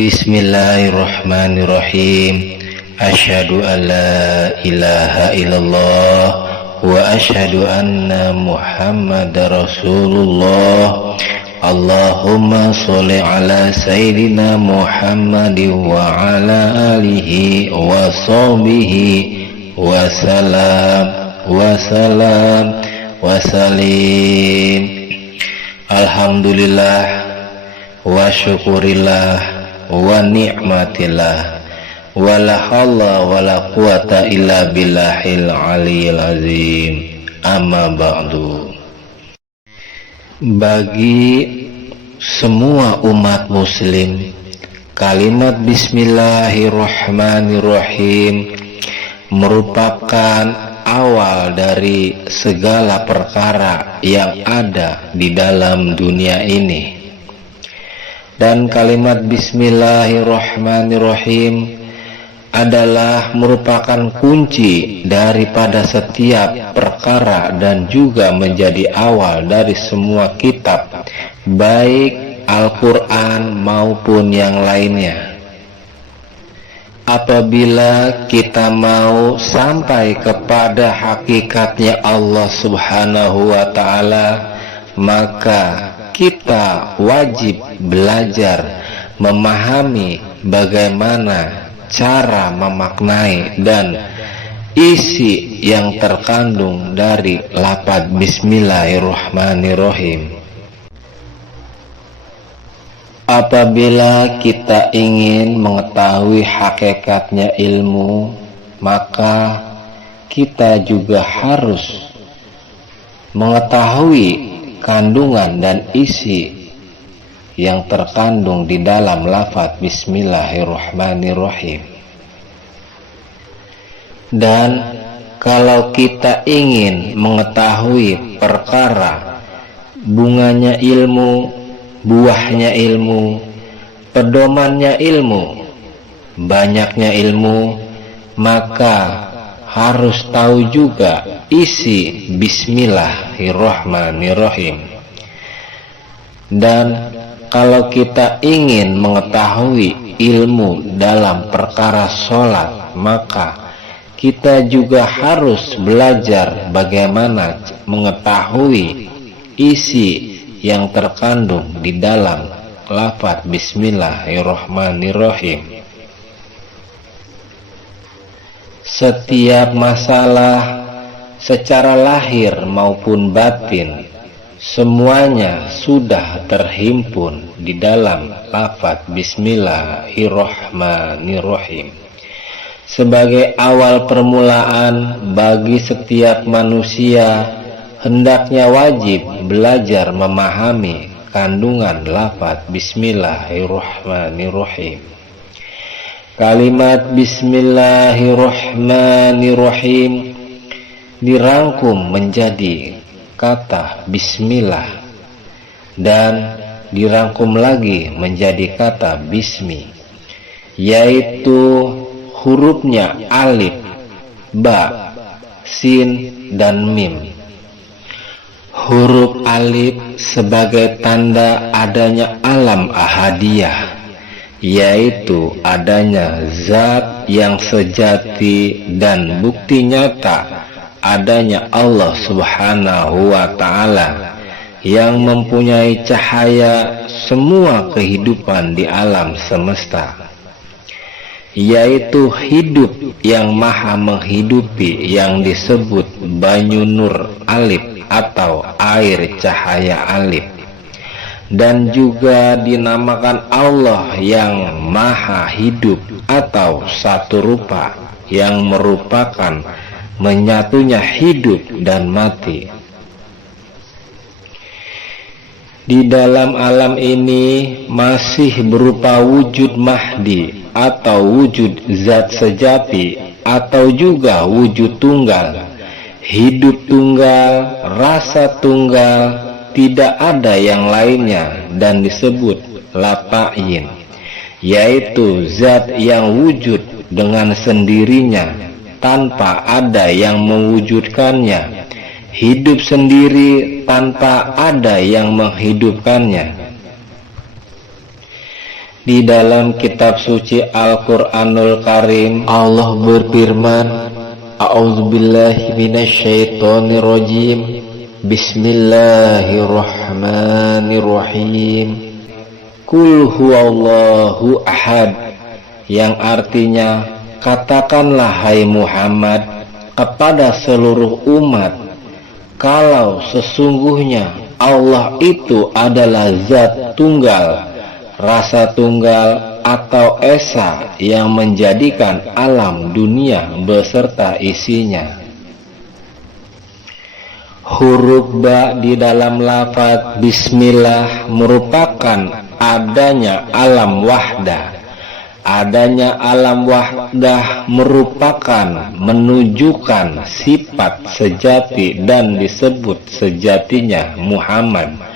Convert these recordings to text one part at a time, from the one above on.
Bismillahirrahmanirrahim. Asyhadu an la ilaha illallah wa asyhadu anna Muhammadar Rasulullah. Allahumma sholli ala sayyidina Muhammadin wa ala alihi wa sahbihi wa salam wa salam wa salim. Alhamdulillah wa syukurillah wa ni'matillah wa la hawla wa la quwata illa billahil aliyil azim. Amma ba'du. Bagi semua umat muslim, kalimat bismillahirrahmanirrahim merupakan awal dari segala perkara yang ada di dalam dunia ini. Dan kalimat bismillahirrahmanirrahim adalah merupakan kunci daripada setiap perkara dan juga menjadi awal dari semua kitab, baik Al-Quran maupun yang lainnya. Apabila kita mau sampai kepada hakikatnya Allah Subhanahu wa Ta'ala, maka kita wajib belajar memahami bagaimana cara memaknai dan isi yang terkandung dari lafaz bismillahirrahmanirrahim. Apabila kita ingin mengetahui hakikatnya ilmu, maka kita juga harus mengetahui kandungan dan isi yang terkandung di dalam lafaz bismillahirrahmanirrahim. Dan kalau kita ingin mengetahui perkara bunganya ilmu, buahnya ilmu, pedomannya ilmu, banyaknya ilmu, maka harus tahu juga isi bismillahirrahmanirrahim. Dan kalau kita ingin mengetahui ilmu dalam perkara sholat, maka kita juga harus belajar bagaimana mengetahui isi yang terkandung di dalam lafaz bismillahirrahmanirrahim. Setiap masalah secara lahir maupun batin, semuanya sudah terhimpun di dalam lafaz bismillahirrahmanirrahim. Sebagai awal permulaan bagi setiap manusia, hendaknya wajib belajar memahami kandungan lafaz bismillahirrahmanirrahim. Kalimat bismillahirrahmanirrahim dirangkum menjadi kata bismillah dan dirangkum lagi menjadi kata bismi, yaitu hurufnya alif, ba, sin, dan mim. Huruf alif sebagai tanda adanya alam ahadiyah, yaitu adanya zat yang sejati dan bukti nyata adanya Allah Subhanahu wa Ta'ala yang mempunyai cahaya semua kehidupan di alam semesta, yaitu hidup yang maha menghidupi yang disebut banyu nur alif atau air cahaya alif, dan juga dinamakan Allah yang maha hidup atau satu rupa yang merupakan menyatunya hidup dan mati. Di dalam alam ini masih berupa wujud mahdi atau wujud zat sejati atau juga wujud tunggal, hidup tunggal, rasa tunggal, tidak ada yang lainnya dan disebut lapain, yaitu zat yang wujud dengan sendirinya tanpa ada yang mewujudkannya, hidup sendiri tanpa ada yang menghidupkannya. Di dalam kitab suci Al-Qur'anul Karim, Allah berfirman, A'udzubillahi minasyaitonirrajim. Bismillahirrahmanirrahim. Qul huwallahu ahad, yang artinya, katakanlah hai Muhammad kepada seluruh umat, kalau sesungguhnya Allah itu adalah zat tunggal, rasa tunggal atau esa yang menjadikan alam dunia beserta isinya. Huruf ba di dalam lafaz bismillah merupakan adanya alam wahdah. Adanya alam wahdah merupakan menunjukkan sifat sejati dan disebut sejatinya Muhammad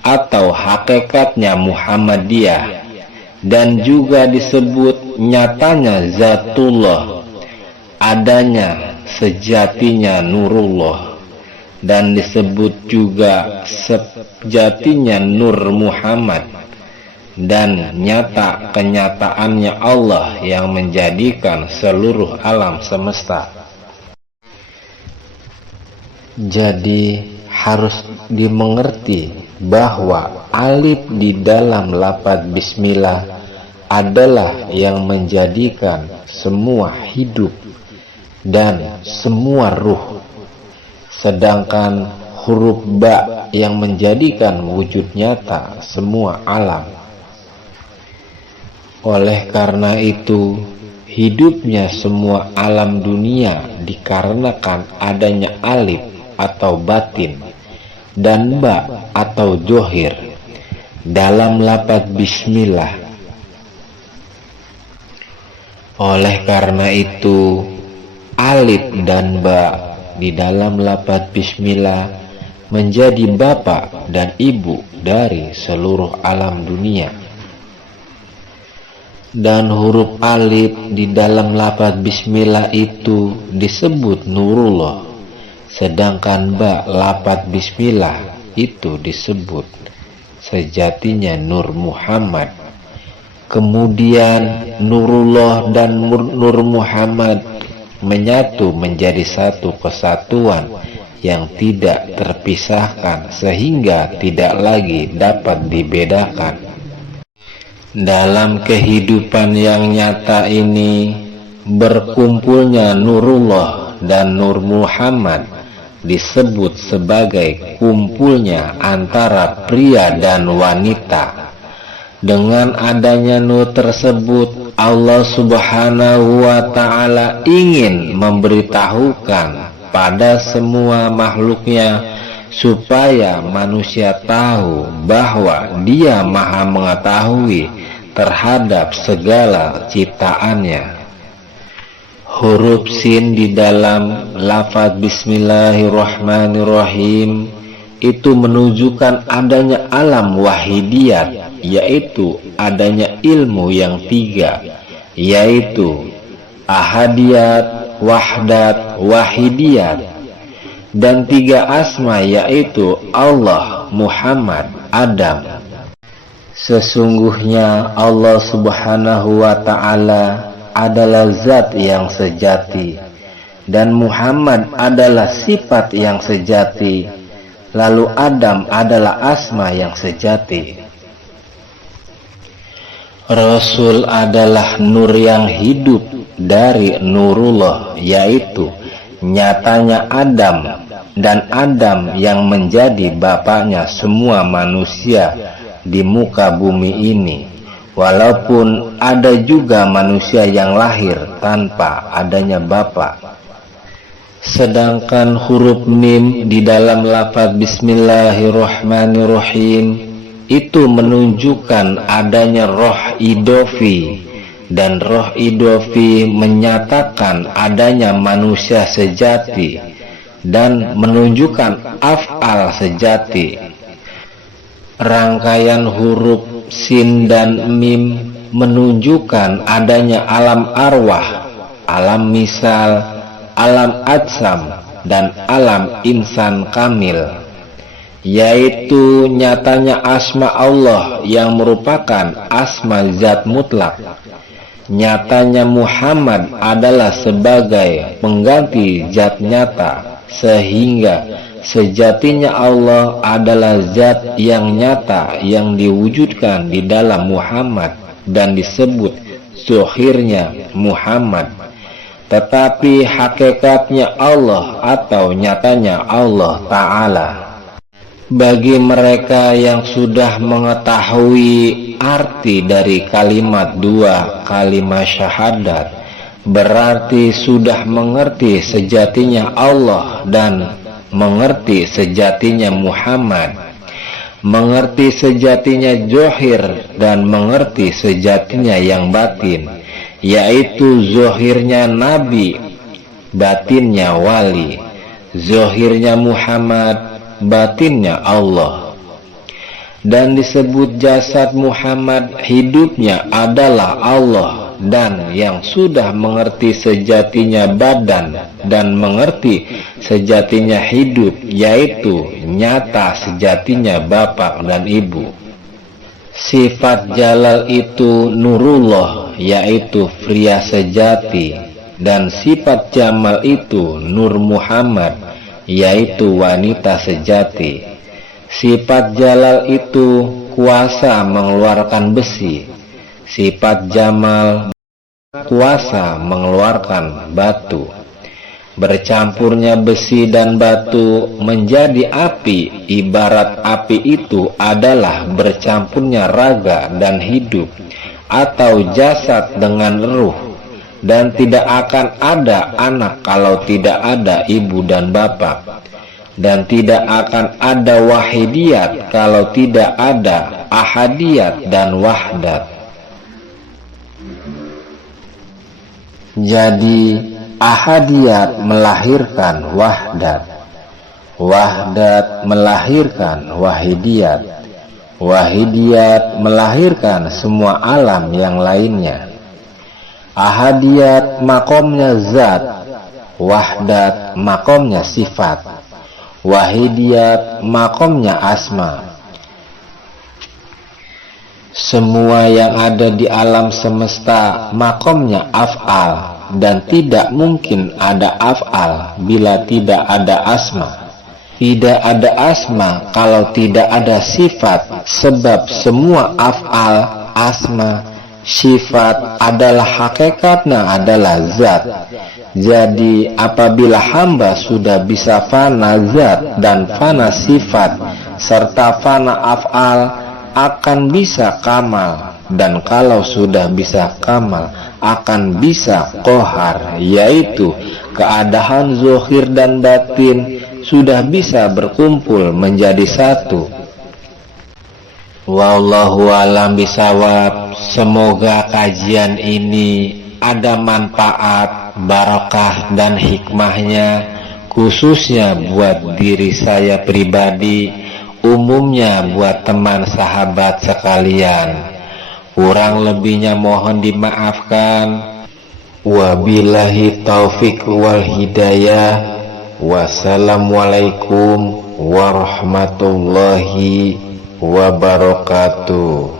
atau hakikatnya Muhammadiyah, dan juga disebut nyatanya zatullah, adanya sejatinya nurullah, dan disebut juga sejatinya nur Muhammad, dan nyata kenyataannya Allah yang menjadikan seluruh alam semesta. Jadi harus dimengerti bahwa alif di dalam lafaz bismillah adalah yang menjadikan semua hidup dan semua ruh, sedangkan huruf ba yang menjadikan wujud nyata semua alam. Oleh karena itu, hidupnya semua alam dunia dikarenakan adanya alif atau batin dan ba atau zohir dalam lafaz bismillah. Oleh karena itu, alif dan ba di dalam lafaz bismillah menjadi bapak dan ibu dari seluruh alam dunia. Dan huruf alif di dalam lafaz bismillah itu disebut nurullah, sedangkan ba lafaz bismillah itu disebut sejatinya nur Muhammad. Kemudian nurullah dan nur Muhammad menyatu menjadi satu kesatuan yang tidak terpisahkan sehingga tidak lagi dapat dibedakan. Dalam kehidupan yang nyata ini, berkumpulnya nurullah dan nur Muhammad disebut sebagai kumpulnya antara pria dan wanita. Dengan adanya nur tersebut, Allah Subhanahu wa Ta'ala ingin memberitahukan pada semua makhluknya supaya manusia tahu bahwa Dia Maha mengetahui terhadap segala ciptaannya. Huruf sin di dalam lafaz bismillahirrahmanirrahim itu menunjukkan adanya alam wahidiyat, yaitu adanya ilmu yang tiga, yaitu ahadiyat, wahdat, wahidiyat, dan tiga asma, yaitu Allah, Muhammad, Adam. Sesungguhnya Allah Subhanahu wa Ta'ala adalah zat yang sejati, dan Muhammad adalah sifat yang sejati, lalu Adam adalah asma yang sejati. Rasul adalah nur yang hidup dari nurullah, yaitu nyatanya Adam, dan Adam yang menjadi bapaknya semua manusia di muka bumi ini. Walaupun ada juga manusia yang lahir tanpa adanya bapak. Sedangkan huruf mim di dalam lafaz bismillahirrahmanirrahim itu menunjukkan adanya roh idofi, dan roh idofi menyatakan adanya manusia sejati dan menunjukkan af'al sejati. Rangkaian huruf sin dan mim menunjukkan adanya alam arwah, alam misal, alam ajsam, dan alam insan kamil, yaitu nyatanya asma Allah yang merupakan asma zat mutlak. Nyatanya Muhammad adalah sebagai pengganti zat nyata, sehingga sejatinya Allah adalah zat yang nyata yang diwujudkan di dalam Muhammad dan disebut zahirnya Muhammad. Tetapi hakikatnya Allah atau nyatanya Allah Ta'ala. Bagi mereka yang sudah mengetahui arti dari kalimat dua kalimat syahadat, berarti sudah mengerti sejatinya Allah dan mengerti sejatinya Muhammad, mengerti sejatinya zahir dan mengerti sejatinya yang batin, yaitu zahirnya Nabi, batinnya wali, zahirnya Muhammad, batinnya Allah. Dan disebut jasad Muhammad, hidupnya adalah Allah, dan yang sudah mengerti sejatinya badan dan mengerti sejatinya hidup, yaitu nyata sejatinya bapak dan ibu. Sifat jalal itu nurullah, yaitu pria sejati, dan sifat jamal itu nur Muhammad, yaitu wanita sejati. Sifat jalal itu kuasa mengeluarkan besi, sifat jamal kuasa mengeluarkan batu. Bercampurnya besi dan batu menjadi api, ibarat api itu adalah bercampurnya raga dan hidup, atau jasad dengan ruh. Dan tidak akan ada anak kalau tidak ada ibu dan bapak, dan tidak akan ada wahidiyat kalau tidak ada ahadiyat dan wahdat. Jadi ahadiyat melahirkan wahdat, wahdat melahirkan wahidiyat, wahidiyat melahirkan semua alam yang lainnya. Ahadiyat makomnya zat, wahdat makomnya sifat, wahidiyat makomnya asma. Semua yang ada di alam semesta makomnya af'al, dan tidak mungkin ada af'al bila tidak ada asma. Tidak ada asma kalau tidak ada sifat, sebab semua af'al, asma, sifat adalah hakikatnya adalah zat. Jadi apabila hamba sudah bisa fana zat dan fana sifat serta fana af'al, akan bisa kamal. Dan kalau sudah bisa kamal, akan bisa kohar, yaitu keadaan zahir dan batin sudah bisa berkumpul menjadi satu. Wallahu alam bisawab. Semoga kajian ini ada manfaat, barakah dan hikmahnya, khususnya buat diri saya pribadi, umumnya buat teman sahabat sekalian. Kurang lebihnya mohon dimaafkan. Wabillahi taufik wal hidayah. Wassalamualaikum warahmatullahi wabarakatuh.